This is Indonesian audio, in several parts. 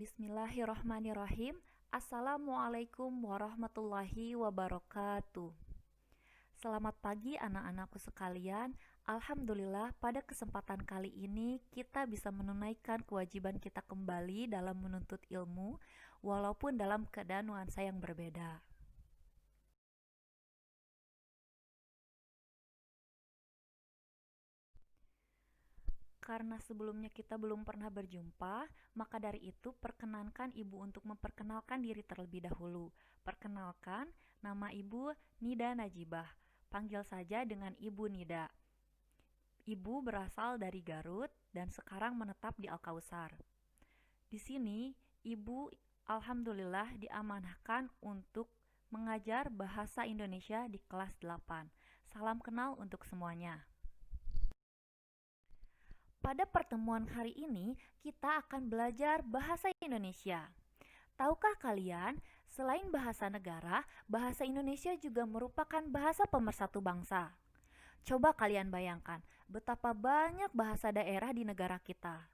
Bismillahirrahmanirrahim. Assalamualaikum warahmatullahi wabarakatuh. Selamat pagi anak-anakku sekalian. Alhamdulillah pada kesempatan kali ini kita bisa menunaikan kewajiban kita kembali dalam menuntut ilmu walaupun dalam keadaan nuansa yang berbeda. Karena sebelumnya kita belum pernah berjumpa, maka dari itu perkenankan Ibu untuk memperkenalkan diri terlebih dahulu. Perkenalkan, nama Ibu Nida Najibah. Panggil saja dengan Ibu Nida. Ibu berasal dari Garut dan sekarang menetap di Al-Kausar. Di sini, Ibu alhamdulillah diamanahkan untuk mengajar bahasa Indonesia di kelas 8. Salam kenal untuk semuanya. Pada pertemuan hari ini, kita akan belajar bahasa Indonesia. Tahukah kalian, selain bahasa negara, bahasa Indonesia juga merupakan bahasa pemersatu bangsa. Coba kalian bayangkan, betapa banyak bahasa daerah di negara kita.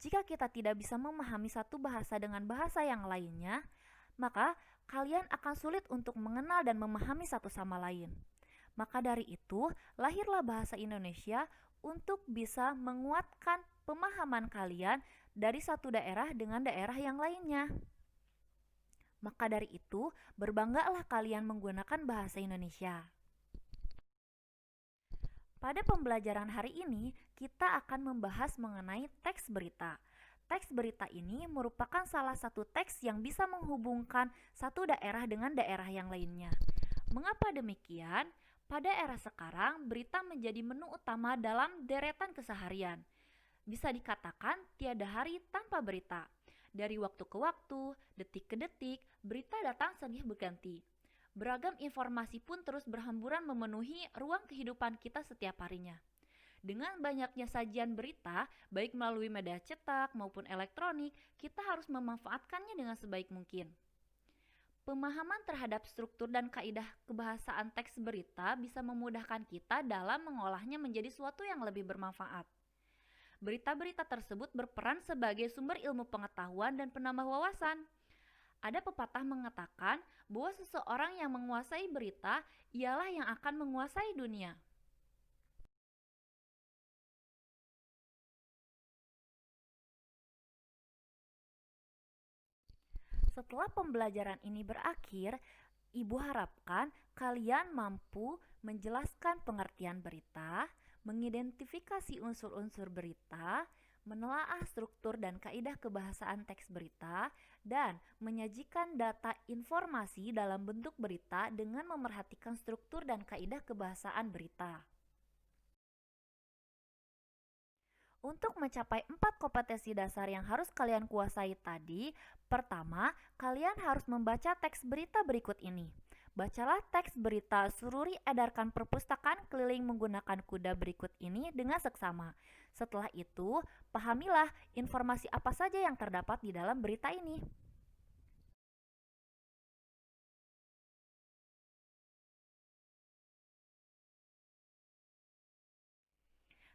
Jika kita tidak bisa memahami satu bahasa dengan bahasa yang lainnya, maka kalian akan sulit untuk mengenal dan memahami satu sama lain. Maka dari itu, lahirlah bahasa Indonesia untuk bisa menguatkan pemahaman kalian dari satu daerah dengan daerah yang lainnya. Maka dari itu, berbanggalah kalian menggunakan bahasa Indonesia. Pada pembelajaran hari ini, kita akan membahas mengenai teks berita. Teks berita ini merupakan salah satu teks yang bisa menghubungkan satu daerah dengan daerah yang lainnya. Mengapa demikian? Pada era sekarang, berita menjadi menu utama dalam deretan keseharian. Bisa dikatakan tiada hari tanpa berita. Dari waktu ke waktu, detik ke detik, berita datang silih berganti. Beragam informasi pun terus berhamburan memenuhi ruang kehidupan kita setiap harinya. Dengan banyaknya sajian berita, baik melalui media cetak maupun elektronik, kita harus memanfaatkannya dengan sebaik mungkin. Pemahaman terhadap struktur dan kaidah kebahasaan teks berita bisa memudahkan kita dalam mengolahnya menjadi suatu yang lebih bermanfaat. Berita-berita tersebut berperan sebagai sumber ilmu pengetahuan dan penambah wawasan. Ada pepatah mengatakan bahwa seseorang yang menguasai berita ialah yang akan menguasai dunia. Setelah pembelajaran ini berakhir, Ibu harapkan kalian mampu menjelaskan pengertian berita, mengidentifikasi unsur-unsur berita, menelaah struktur dan kaidah kebahasaan teks berita, dan menyajikan data informasi dalam bentuk berita dengan memerhatikan struktur dan kaidah kebahasaan berita. Untuk mencapai 4 kompetensi dasar yang harus kalian kuasai tadi, pertama, kalian harus membaca teks berita berikut ini. Bacalah teks berita Sururi edarkan perpustakaan keliling menggunakan kuda berikut ini dengan seksama. Setelah itu, pahamilah informasi apa saja yang terdapat di dalam berita ini.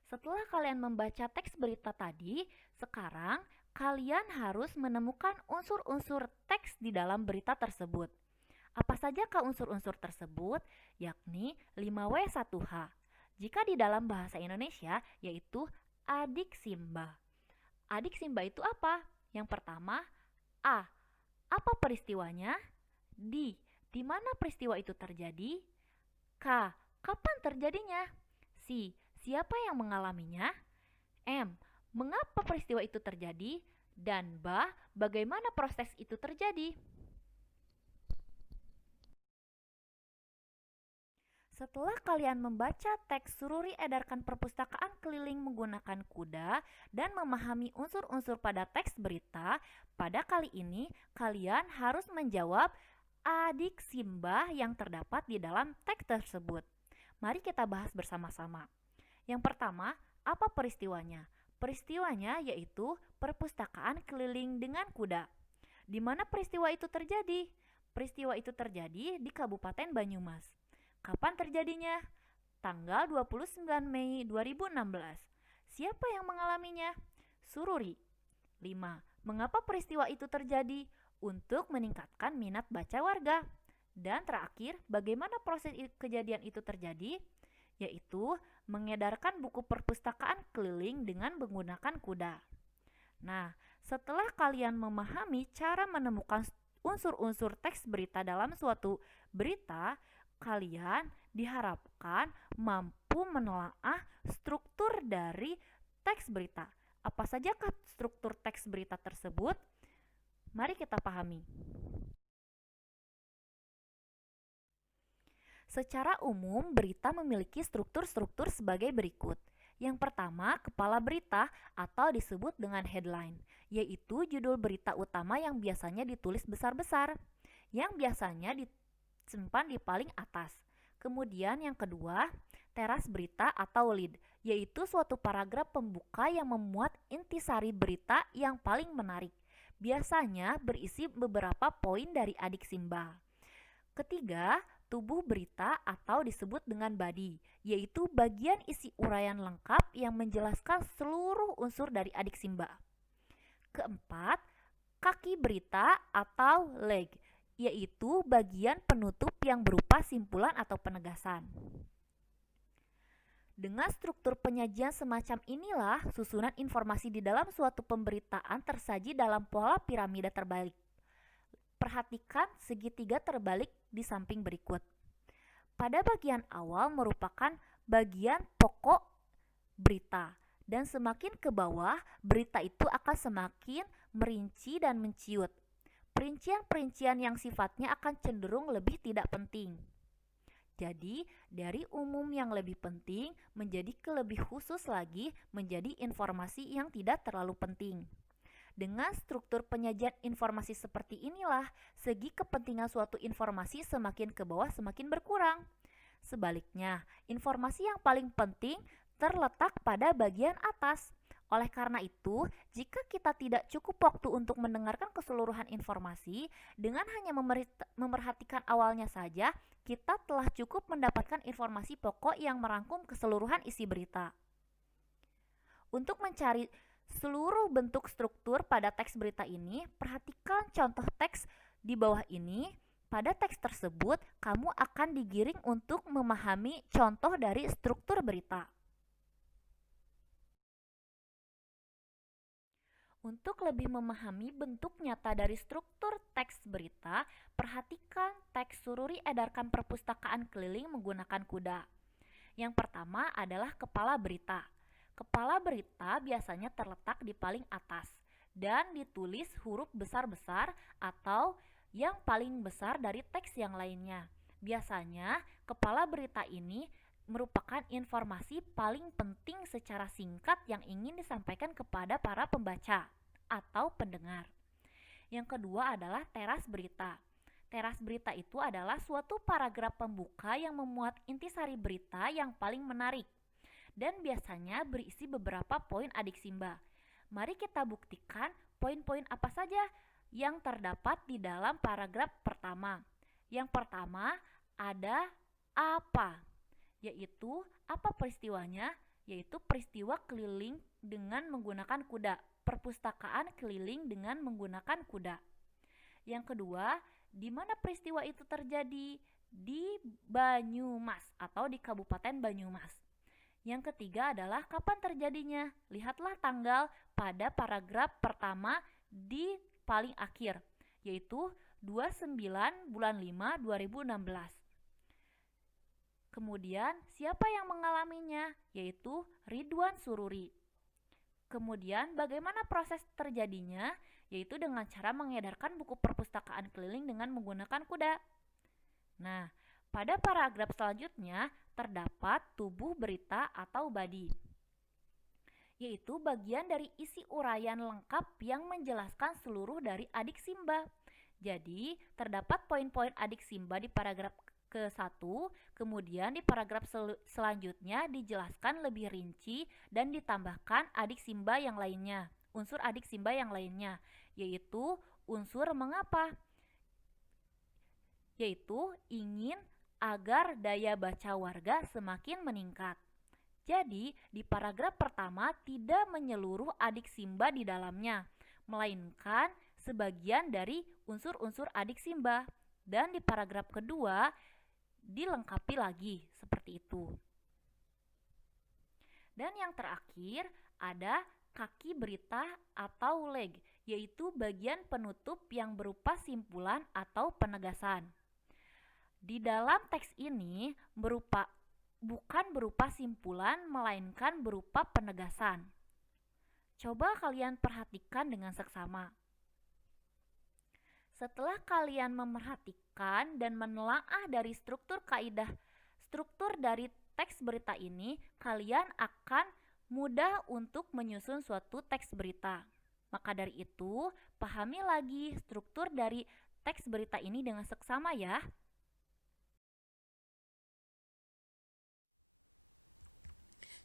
Setelah kalian membaca teks berita tadi, sekarang kalian harus menemukan unsur-unsur teks di dalam berita tersebut. Apa sajakah unsur-unsur tersebut? Yakni 5W1H. Jika di dalam bahasa Indonesia, yaitu adik Simba. Adik Simba itu apa? Yang pertama, A. Apa peristiwanya? Di mana peristiwa itu terjadi? K. Kapan terjadinya? Siapa yang mengalaminya? Mengapa peristiwa itu terjadi? Dan bagaimana proses itu terjadi? Setelah kalian membaca teks Sururi edarkan perpustakaan keliling menggunakan kuda dan memahami unsur-unsur pada teks berita, pada kali ini kalian harus menjawab adik Simba yang terdapat di dalam teks tersebut. Mari kita bahas bersama-sama. Yang pertama, apa peristiwanya? Peristiwanya yaitu perpustakaan keliling dengan kuda. Di mana peristiwa itu terjadi? Peristiwa itu terjadi di Kabupaten Banyumas. Kapan terjadinya? Tanggal 29 Mei 2016. Siapa yang mengalaminya? Sururi. 5. Mengapa peristiwa itu terjadi? Untuk meningkatkan minat baca warga. Dan terakhir, bagaimana proses kejadian itu terjadi? Yaitu mengedarkan buku perpustakaan keliling dengan menggunakan kuda. Nah, setelah kalian memahami cara menemukan unsur-unsur teks berita dalam suatu berita, kalian diharapkan mampu menelaah struktur dari teks berita. Apa sajakah struktur teks berita tersebut? Mari kita pahami. Secara umum, berita memiliki struktur-struktur sebagai berikut. Yang pertama, kepala berita atau disebut dengan headline, yaitu judul berita utama yang biasanya ditulis besar-besar, yang biasanya disimpan di paling atas. Kemudian yang kedua, teras berita atau lead, yaitu suatu paragraf pembuka yang memuat intisari berita yang paling menarik. Biasanya berisi beberapa poin dari adik simbol. Ketiga, tubuh berita atau disebut dengan body, yaitu bagian isi uraian lengkap yang menjelaskan seluruh unsur dari adik simbol. Keempat, kaki berita atau leg, yaitu bagian penutup yang berupa simpulan atau penegasan. Dengan struktur penyajian semacam inilah, susunan informasi di dalam suatu pemberitaan tersaji dalam pola piramida terbalik. Perhatikan segitiga terbalik di samping berikut. Pada bagian awal merupakan bagian pokok berita, dan semakin ke bawah, berita itu akan semakin merinci dan menciut. Perincian-perincian yang sifatnya akan cenderung lebih tidak penting. Jadi, dari umum yang lebih penting menjadi ke lebih khusus lagi menjadi informasi yang tidak terlalu penting. Dengan struktur penyajian informasi seperti inilah, segi kepentingan suatu informasi semakin ke bawah semakin berkurang. Sebaliknya, informasi yang paling penting terletak pada bagian atas. Oleh karena itu, jika kita tidak cukup waktu untuk mendengarkan keseluruhan informasi, dengan hanya memerhatikan awalnya saja, kita telah cukup mendapatkan informasi pokok yang merangkum keseluruhan isi berita. Untuk mencari seluruh bentuk struktur pada teks berita ini, perhatikan contoh teks di bawah ini. Pada teks tersebut, kamu akan digiring untuk memahami contoh dari struktur berita. Untuk lebih memahami bentuk nyata dari struktur teks berita, perhatikan teks Sururi edarkan perpustakaan keliling menggunakan kuda. Yang pertama adalah kepala berita. Kepala berita biasanya terletak di paling atas dan ditulis huruf besar-besar atau yang paling besar dari teks yang lainnya. Biasanya, kepala berita ini merupakan informasi paling penting secara singkat yang ingin disampaikan kepada para pembaca atau pendengar. Yang kedua adalah teras berita. Teras berita itu adalah suatu paragraf pembuka yang memuat intisari berita yang paling menarik dan biasanya berisi beberapa poin adik simba. Mari kita buktikan poin-poin apa saja yang terdapat di dalam paragraf pertama. Yang pertama ada apa, yaitu apa peristiwanya, yaitu peristiwa keliling dengan menggunakan kuda, perpustakaan keliling dengan menggunakan kuda. Yang kedua, di mana peristiwa itu terjadi? Di Banyumas atau di Kabupaten Banyumas. Yang ketiga adalah kapan terjadinya? Lihatlah tanggal pada paragraf pertama di paling akhir, yaitu 29 bulan 5 2016. Kemudian, siapa yang mengalaminya? Yaitu Ridwan Sururi. Kemudian, bagaimana proses terjadinya? Yaitu dengan cara mengedarkan buku perpustakaan keliling dengan menggunakan kuda. Nah, pada paragraf selanjutnya terdapat tubuh berita atau body, yaitu bagian dari isi uraian lengkap yang menjelaskan seluruh dari adik simba. Jadi, terdapat poin-poin adik simba di paragraf ke-1, kemudian di paragraf selanjutnya dijelaskan lebih rinci dan ditambahkan adik simba yang lainnya, unsur adik simba yang lainnya, yaitu unsur mengapa, yaitu ingin agar daya baca warga semakin meningkat. Jadi, di paragraf pertama tidak menyeluruh adik simba di dalamnya. melainkan sebagian dari unsur-unsur adik Simba. Dan di paragraf kedua dilengkapi lagi seperti itu. Dan yang terakhir ada kaki berita atau leg, yaitu bagian penutup yang berupa simpulan atau penegasan. Di dalam teks ini bukan berupa simpulan, melainkan berupa penegasan. Coba kalian perhatikan dengan seksama. Setelah kalian memerhatikan dan menelaah dari struktur dari teks berita ini, kalian akan mudah untuk menyusun suatu teks berita. Maka dari itu, pahami lagi struktur dari teks berita ini dengan seksama ya.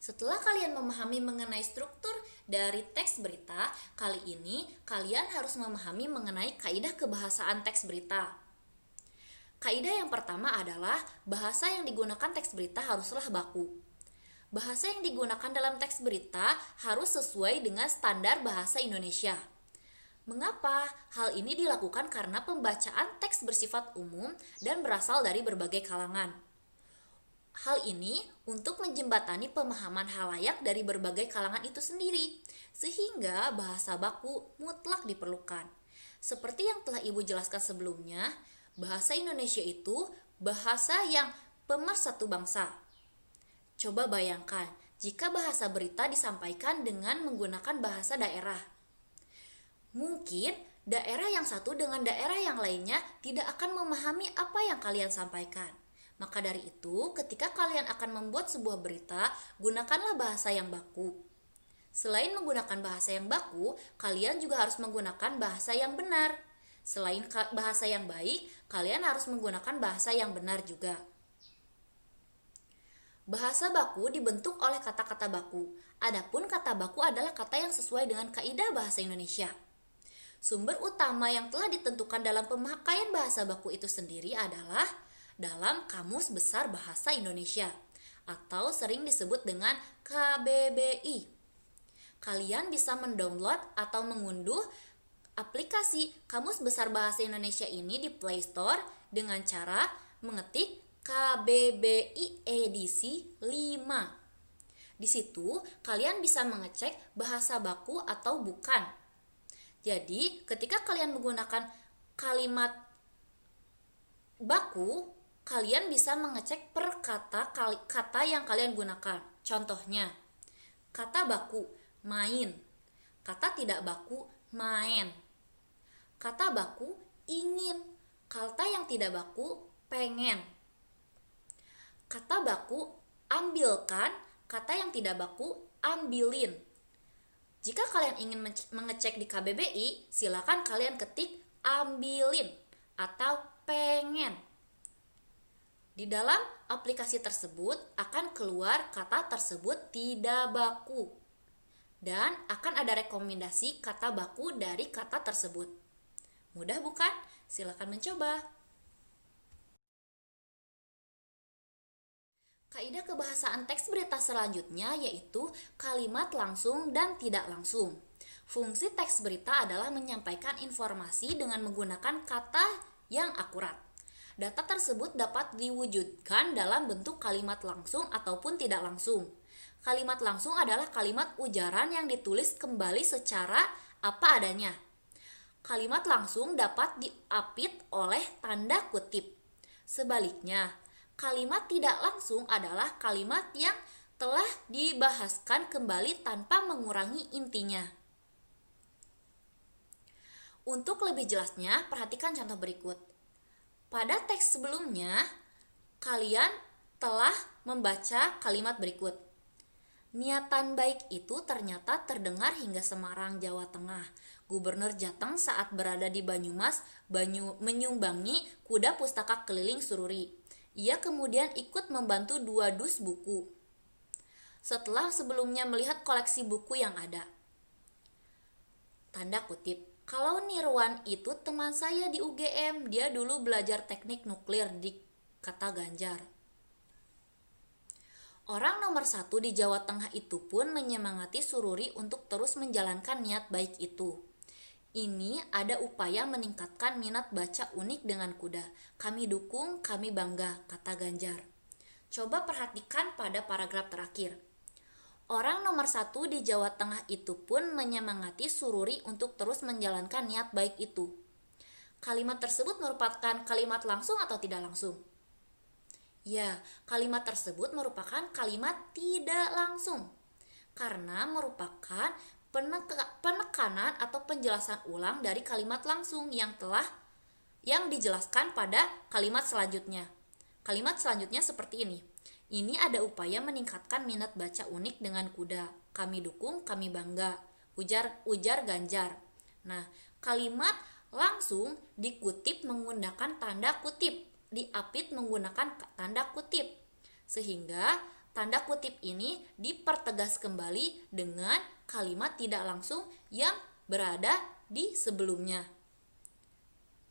Setelah kalian memahami mengenai struktur dari teks berita, kali ini kalian harus memahami mengenai kaidah kebahasaan teks berita. Kaidah yang pertama adalah bahasa yang digunakan teks berita haruslah baku. Bahasa yang digunakan dalam teks berita harus sesuai dengan standar bahasa Indonesia. Mengapa? Hal ini dilakukan karena pembacaan teks bersifat umum dan berasal dari berbagai kalangan. Hal ini untuk menjembatani pemahaman halayak dari berbagai kalangan itu sendiri, sehingga bahasa baku mutlak diperlukan. Seperti yang telah Ibu jelaskan sebelumnya, bahasa Indonesia itu bahasa yang pemersatu bangsa. Coba bayangkan, jika bahasa berita disampaikan dengan menggunakan bahasa daerah. Mungkin daerah yang satu dengan daerah yang lainnya tidak akan memahami apa yang kalian sampaikan. Maka dari itu, ketika kalian akan membuat sebuah berita, gunakanlah bahasa yang baku. Selain menggunakan bahasa yang baku, kalian juga harus menggunakan bahasa yang benar. Selain bahasa yang baik, kalian harus menggunakan bahasa yang benar juga. Bahasa baku dibentuk oleh kata-kata baku. Adapun kata baku adalah kata yang sesuai dengan kaidah bahasa Indonesia. Sumber utama yang telah ditentukan dalam pemakaian bahasa baku itu sendiri adalah dalam Kamus Besar Bahasa Indonesia atau sering disebut dengan KBBI. Kalian bisa mendownload atau mengunduh aplikasi Kamus Besar Bahasa Indonesia ini di Play Store dengan cara mengetik KBBI edisi 5. Di situ kalian bisa mengecek bahasa baku atau bukan. Jadi, ketika kalian menggunakan kalimat baku, kalian bisa mengecek per kata yang kalian gunakan. Contohnya, kata baku main, kata tidak baku main, kata baku ingin, kata yang tidak baku pengen, kata baku ambilkan, kata yang tidak baku ambilin. Jika kalian ingin mengecek di KBBI, silakan kalian ketik ambilin atau pengen. Di dalam aplikasi tersebut akan keluar kata tersebut tidak baku. Dan akan ada rekomendasi kata baku dari kata tersebut. Mudah bukan? Silakan mencoba. Kaidah kebahasaan teks berita selanjutnya yaitu kalimat langsung dan tidak langsung. Fungsi teks berita adalah menyampaikan informasi dengan menggunakan kata yang akurat. Data tersebut dapat diwujudkan dalam bentuk kalimat langsung ataupun tidak langsung. Kalimat langsung adalah kalimat ujaran yang ditulis kembali secara apa adanya. Kalimat langsung dapat diapit oleh tanda kutip. Sebaliknya, kalimat tidak langsung adalah kalimat yang telah dibahaskan kembali tanpa mengurangi intinya. Untuk lebih jelasnya, perhatikan contoh berikut. Pada teks sebelumnya, kalian telah membaca kalimat berikut. Niatan baik itu ternyata terdengar hingga Semarang, Jawa Tengah. Gubernur Jateng saat berada di Banyumas menyumbangi kuda pustaka keliling Sururi. Ia kemudian ikut membantu 2 dus buku. Setelah sebelumnya melihat koleksi buku yang ada. Tanda kutip. Kalau Nirwan itu teman saya di UGM, dia dulu belajar teknik nuklir di kata Ganjar. Orang nomor 1 di Jawa Tengah itu pun menyemangati Sururi untuk terus menjalankan niat baik itu. Ini ada upaya meningkatkan minat baca unik dengan kuda. Kami dukung, kami bangga, kata Ganjar. Coba perhatikan pada paragraf terakhir. Orang nomor 1 di Jawa Tengah itu pun menyemangati Sururi untuk terus menjalankan niat baik itu. Kalimat tersebut merupakan kalimat langsung atau tidak langsung? Ya, kalimat tersebut merupakan kalimat tidak langsung. Karena merupakan penekanan atau penjelasan ulang dari kalimat langsung yang dijelaskan pada kalimat selanjutnya. Kalimat selanjutnya seperti ini. Ini ada upaya meningkatkan minat baca unik dengan kuda. Kami dukung, kami bangga. Ujar Ganjar. Nah, kalimat langsung dikutip menggunakan tanda kutip, diapit menggunakan tanda kutip. Sehingga tanda kutip ini dipertegas kembali dengan kalimat tidak langsung yang berada di sebelumnya.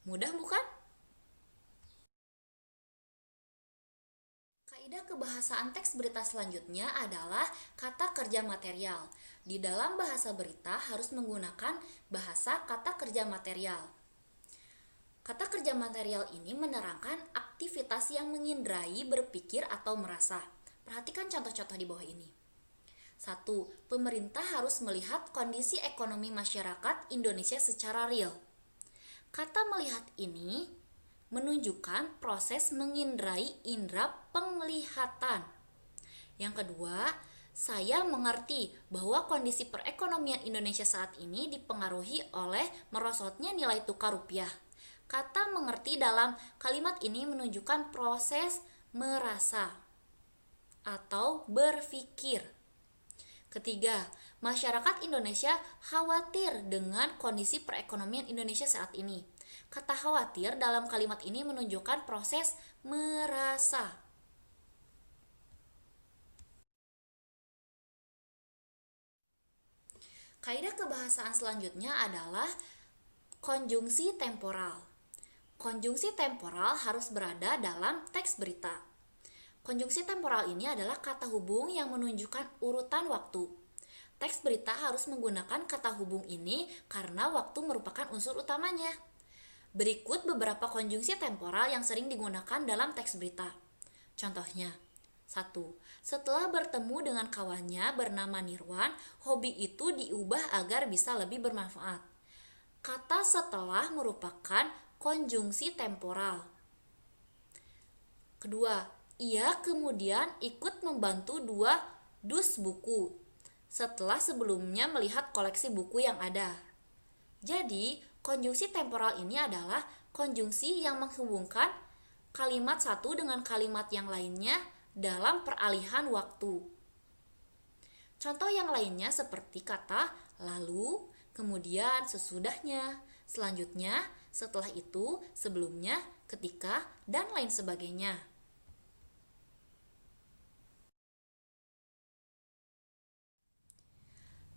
Mudah bukan? Kaidah kebahasaan teks berita selanjutnya adalah kata kerja material. Di dalam bahasa berita harus menggunakan bahasa kata kerja material. Kata kerja material ini menerangkan aktivitas yang mengindrai, berpikir, atau merasa. Perhatikan contoh-contoh di bawah ini. 1. Pemerintah harus melihat kondisi ekonomi masyarakat Indonesia secara real. Kata melihat ini menunjukkan proses mengindrai indera penglihatan. Yang kedua, saya mengerti bahwa kondisi perekonomian Indonesia saat ini dipengaruhi oleh merosotnya nilai tukar rupiah. Kata mengerti dalam kalimat ini menunjukkan proses merasa atau berpikir. Ketiga, masyarakat Indonesia khawatir dengan kondisi perekonomian Indonesia saat ini. Kata khawatir dalam kalimat ini menunjukkan proses merasa. Kaidah kebahasaan selanjutnya adalah konjungsi temporal. Konjungsi temporal harus berada dalam teks berita. Konjungsi temporal ini adalah kata hubung yang menunjukkan urutan waktu. Teks berita harus menggunakan kata hubung ini karena waktu merupakan unsur utamanya. Berikut beberapa konjungsi temporal yang sering digunakan dalam teks berita. Contohnya, 1. Setelah bertemu dengan kawannya bernama Nirwan, hobi itu diubah agar bisa lebih bermanfaat. Kata setelah merupakan konjungsi temporal. Kedua, ia kemudian ikut membantu 2 dus buku setelah sebelumnya melihat koleksi buku yang ada. Jadi, konjungsi temporal ini adalah konjungsi yang menghubungkan kalimat satu dengan kalimat yang lainnya dalam peralihan waktu. Contoh yang lainnya seperti kata lalu, kemudian sesudahnya, selanjutnya, setelah itu, sebelumnya, ketika, dan lain sebagainya.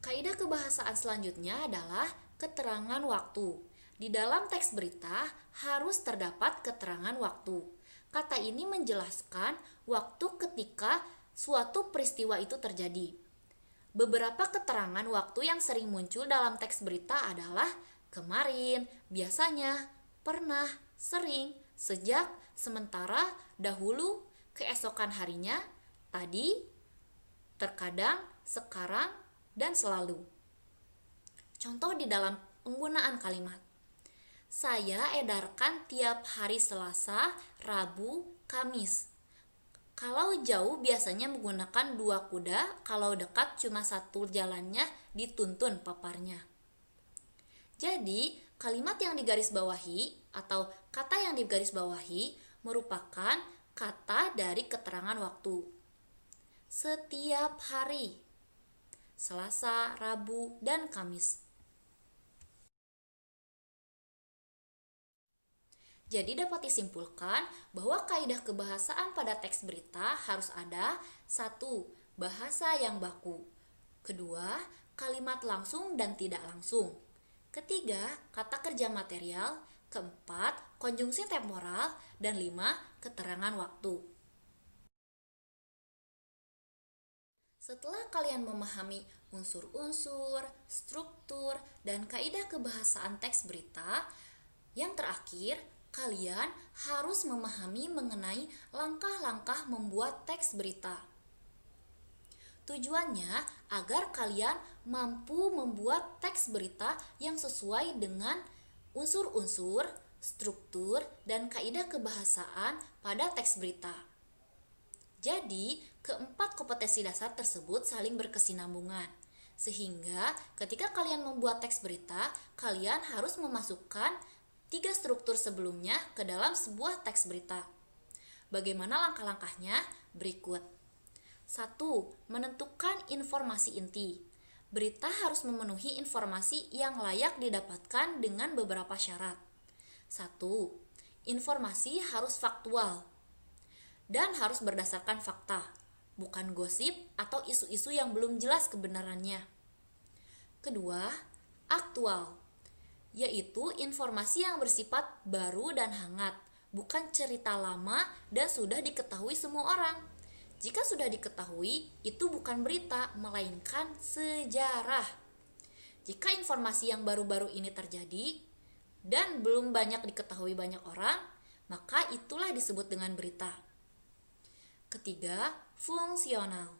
Kaidah kebahasaan selanjutnya adalah keterangan waktu. Di dalam teks berita harus terdapat keterangan waktu. Kata ini menjelaskan waktu ketika suatu peristiwa itu terjadi. Beberapa keterangan waktu yang sering muncul dalam teks berita adalah kemarin, biasanya, pernah, sering, sejak, sementara, dahulu, keesokan harinya, tadi, terkadang, sekarang, dan selalu. Contoh di dalam penggunaan kalimat. Saya edarkan tiap hari Selasa, Rabu, Kamis. Kalau jauh biasanya menggunakan 2 kuda, kalau dekat cuma 1 jalannya dituntun paparnya. Jadi, kalimat yang digarisbawahi atau kata yang digarisbawahi merupakan kata dari keterangan waktu. Setiap hari, Selasa, Rabu, dan Kamis. Jadi dapat disimpulkan bahwa kaidah kebahasaan pada teks berita harus ada 1. Bahasa yang baku. 2. Kalimat langsung dan tidak langsung. 3. Kata kerja material. 4. Konjungsi temporal. Dan 5. Keterangan waktu. Setelah kalian memahami unsur-unsur, struktur, dan kaidah kebahasaan teks berita, yang terakhir, kalian harus memahami mengenai langkah-langkah membuat teks berita. Tujuannya agar kalian mampu membuat teks berita yang sesuai dengan unsur-unsur, struktur, dan kaidah kebahasaan pada teks berita. Jadi, keempat kompetensi dasar tersebut saling berkesinambungan. Sehingga ketika kalian membuat teks berita, kalian harus memasukkan 3 struktur sebelumnya ke dalam sebuah teks berita. Bagaimana langkah-langkahnya? Berikut. 1. Menentukan informasi inti. Berita harus memenuhi informasi yang layak didapatkan dengan beberapa syarat. 1. Informasi harus faktual dan harus berdasarkan fakta, bukan gosip atau isu-isu yang belum jelas kebenarannya. Kedua, aktual, yaitu informasi yang bersifat baru dan hangat, bukan cerita lama dan sudah diketahui semua orang. Jika sudah diketahui, itu bukan berita, melainkan sejarah. Jika informasi yang baru-baru ini terjadi dan belum banyak diketahui banyak orang, maka itulah disebut dengan berita. Ketiga, fungsional,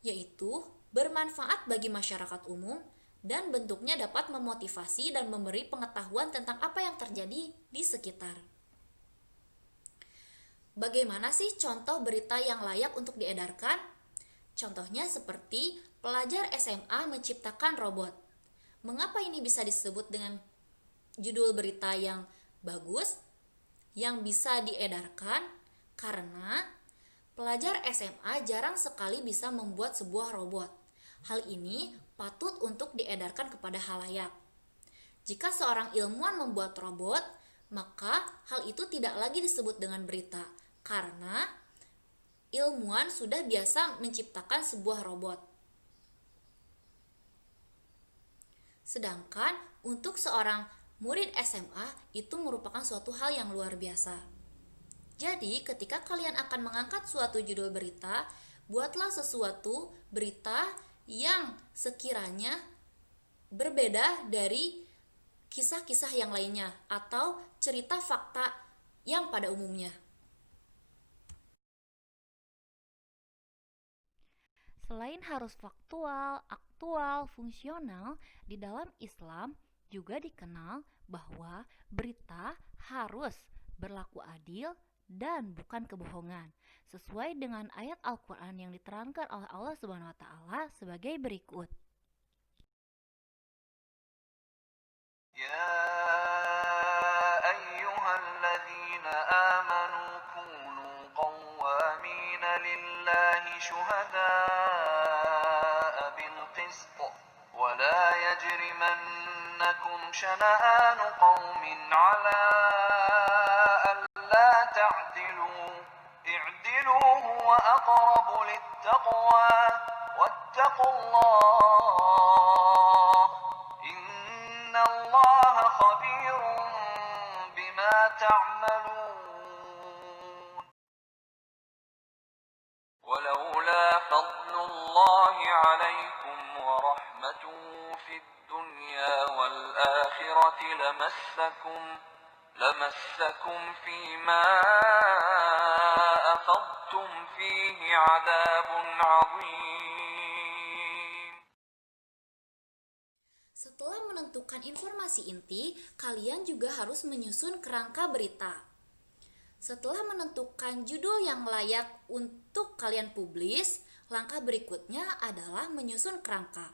yaitu bermanfaat bagi masyarakat umum dan bentuknya dapat memotivasi dan memberi pengetahuan tentang apa yang terjadi di sekitar. Bagaimana sih contoh berita yang layak untuk diedarkan? Contohnya seperti pelajar SMA menciptakan robot. Mengapa ini bisa disebut dengan judul berita yang bagus, yang bisa diedarkan? Karena pelajar SMA jarang sekali bisa membuat sebuah robot. Hal ini patut untuk diedarkan kepada halayak. Jika seorang ilmuwan membuat robot, maka hal itu tidak lagi disebut dengan berita, karena ilmuwan sudah biasa menciptakan sebuah robot. Sedangkan untuk seorang murid SMA itu merupakan suatu hal yang luar biasa. Jadi, ketika kalian akan mengangkat suatu judul berita, buatlah sesuatu berita yang sekiranya berbeda dari kisah-kisah yang lainnya atau cerita fakta yang pada umumnya. Selain harus faktual, aktual, fungsional, di dalam Islam juga dikenal bahwa berita harus berlaku adil dan bukan kebohongan, sesuai dengan ayat Al-Quran yang diterangkan oleh Allah Subhanahu wa Ta'ala sebagai berikut. يا أيها الذين آمنوا كونوا قوامين لله شهداء بالقسط ولا يجرمنكم شنآن قوم على ألا تعدلوا اعدلوا هو أقرب للتقوى واتقوا الله إن الله خبير بما تعملون ولولا فضل الله عليكم ورحمته في الدنيا والآخرة لمسكم فيما أفضتم فيه عذاب عظيم. Setelah menentukan informasi inti, kalian juga harus menyusun kerangka berita. Setelah menentukan judul yang layak untuk kalian publis, langkah berikutnya adalah menyusun kerangka.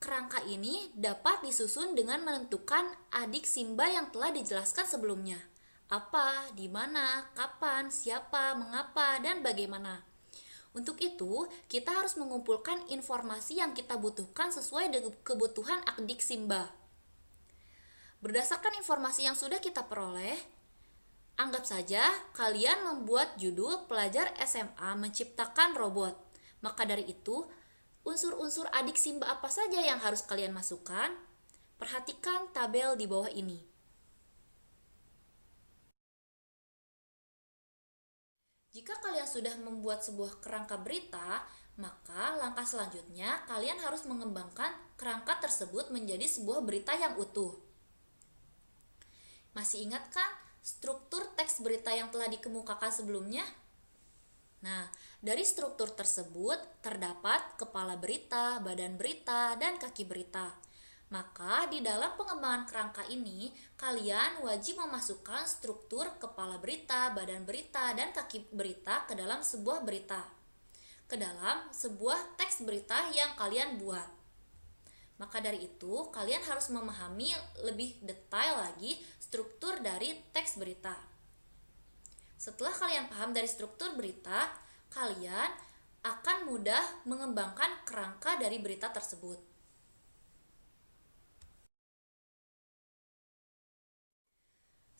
Kerangka ini dapat disusun dengan menentukan adik Simba yang telah dijelaskan sebelumnya. Apa, di mana, kapan, siapa, mengapa, dan bagaimana. Untuk itu, kita harus mengumpulkan informasi yang kita butuhkan sesuai dengan kebutuhan adik Simba. Berdasarkan informasi yang sudah kita peroleh, anggap saja kalian membuat judul pelajar SMA menciptakan robot. Maka dari itu, unsur-unsur adik Simba apa saja yang harus kalian masukkan? Perhatikan tabel di bawah ini. Jika kalian sudah membuat sebuah kerangka berita, Maka langkah selanjutnya kalian harus mengembangkan kerangka tersebut menjadi sebuah berita yang utuh. Masih ingat kan struktur teks berita yang telah dikemukakan sebelumnya? Nah, dari struktur tersebut terdapat kepala berita, badan berita, dan kaki berita. Maka di dalam pengembangan kerangka ini, kalian wajib memasukkan struktur kepala berita, badan berita, dan kaki berita ke dalam sebuah berita. Ke dalam sebuah teks berita yang kalian buat. Maka dari itu, kalian harus memahami lebih detail lagi struktur dari teks berita. Setelah kalian paham dari struktur berita, kalian akan mudah mengembangkan kerangka dari berita tersebut.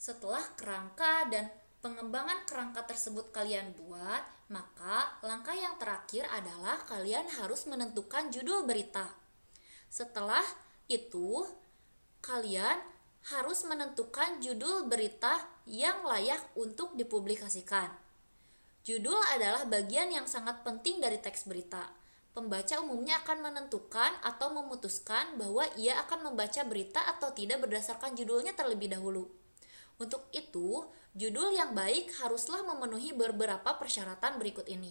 Setelah kerangka dan pengembangan kerangka tersebut kalian buat, maka langkah yang terakhir adalah kalian harus menentukan judul berita. Setelah itu, kalian harus menentukan judul berita yang layak untuk dipublikasikan. Judul adalah bagian yang sangat penting dari teks berita. Pembaca umumnya akan menentukan atau memutuskan bahwa ia akan membaca berita atau tidak berdasarkan judulnya terlebih dahulu. Untuk itu, judul yang baik haruslah memenuhi beberapa persyaratan berikut ini.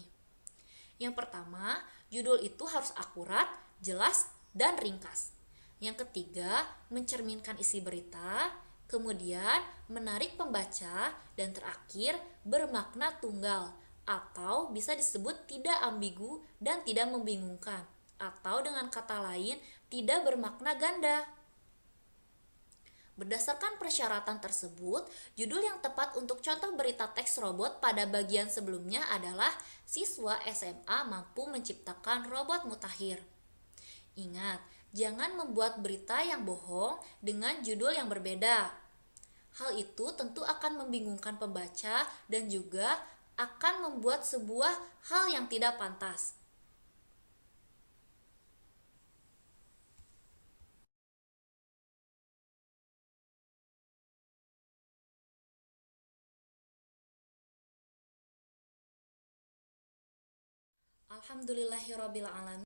Yang pertama, judul itu harus akurat, jelas, dan ringkas. Yang ketiga, mencerminkan isi berita, kemudian menarik pembaca, dan terakhir, bermakna tunggal, atau bisa disebut tidak ambigu dan tidak membingungkan, atau dengan kata lain, tidak bermakna ganda. Berdasarkan persyaratan tersebut, judul yang tepat untuk contoh berita teks robot pada bagian sebelumnya adalah siswa SMA mampu menciptakan robot mutakhir. Ingat, jangan membuat berita yang bohong dengan judul yang berbeda. Hal itu tentu akan membingungkan pembaca dan juga akan membuat sebuah hal yang tidak pantas. Alhamdulillahirobbilalamin.